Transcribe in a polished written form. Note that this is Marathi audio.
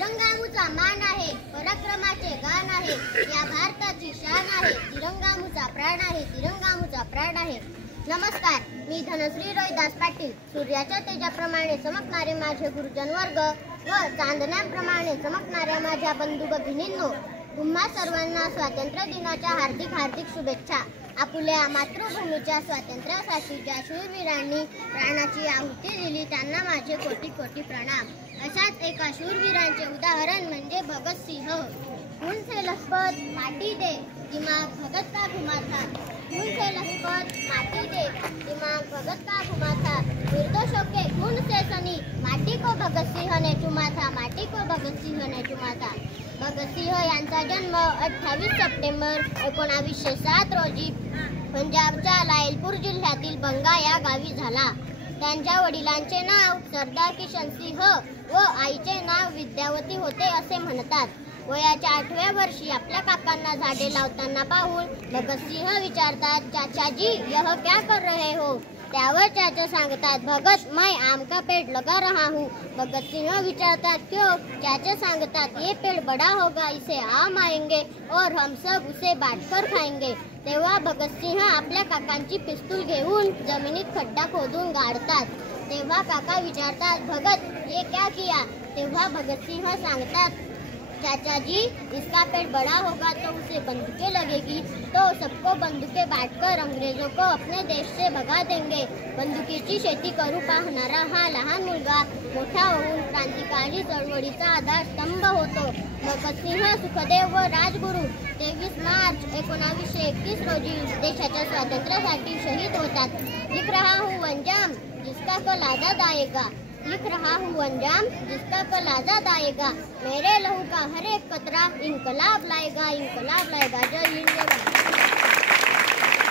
तिरंगामुचा मान आहे, पराक्रमाचे गान आहे, या भारताची शान आहे, तिरंगामुचा प्राण आहे, तिरंगामुचा प्राण आहे. नमस्कार, मी धनश्री रोहिदास पाटील. सूर्याच्या तेजाप्रमाणे चमकणारे माझे गुरुजन वर्ग व चांदण्याप्रमाणे चमकणाऱ्या माझ्या बंधू भगिनींनो, तुम्हा सर्वांना स्वातंत्र्य दिनाच्या हार्दिक हार्दिक शुभेच्छा. आपल्या मातृभूमीच्या स्वातंत्र्यासाठी ज्या शूरवीरांनी प्राणाची आहुती दिली त्यांना माझे कोटी कोटी प्रणाम. अशाच एका शूरवीरांचे उदाहरण म्हणजे भगतसिंह. खून से लखपत माटी दे दिमाग भगत का घुमा था, खून से लखपत माटी दे दिमाग भगत का घुमा था, निर्दोषों के खून से सनी माटी को भगतसिंह ने चुमा था, माटी को भगतसिंह ने चुमा था. भगतसिंह यांचा जन्म 28 सप्टेंबर 1907 रोजी पंजाबच्या लायलपूर जिल्ह्यातील बंगा या गावी झाला. त्यांच्या वडिलांचे नाव सरदार किशनसिंह व आईचे नाव विद्यावती होते असे म्हणतात. वयाच्या 8व्या वर्षी आपल्या काकांना झाडे लावताना पाहून भगतसिंह विचारतात, चाचाजी यह क्या कर रहे हो? त्यावर चाचा सांगतात, भगत मैं आम का पेड़ लगा रहा हूँ. भगतसिंह विचारतात, क्यों? चाचा सांगतात, ये पेड़ बड़ा होगा, इसे आम आएंगे और हम सब उसे बांटकर खाएंगे. तेव्हा भगतसिंह आपल्या काकांची पिस्तूल घेऊन जमिनीत खड्डा खोदून गाडतात. तेव्हा काका विचारतात, भगत ये क्या किया? तेव्हा भगतसिंह सांगतात, चाचाजी इसका पेड़ बड़ा होगा तो उसे बंदूकें लगेगी, तो सबको बंदूकें बांटकर अंग्रेजों को अपने देश से भगा देंगे. बंदुकीची शेती करू पाहणारा हा लहान मुलगा मोठा होऊन क्रांतिकारी चळवळीचा आधारस्तंभ होतो. भगतसिंह, सुखदेव व राजगुरू 23 मार्च 1931 रोजी देशाच्या स्वातंत्र्यासाठी शहीद होतात. लिख रहा हूँ अंजाम जिसका कल आजाद आएगा, लिख रहा हूँ अंजाम जिसका कल आजाद आएगा, मेरे लहू का हर एक कतरा इनकलाब लाएगा, इनकलाब लाएगा. जय हिंद.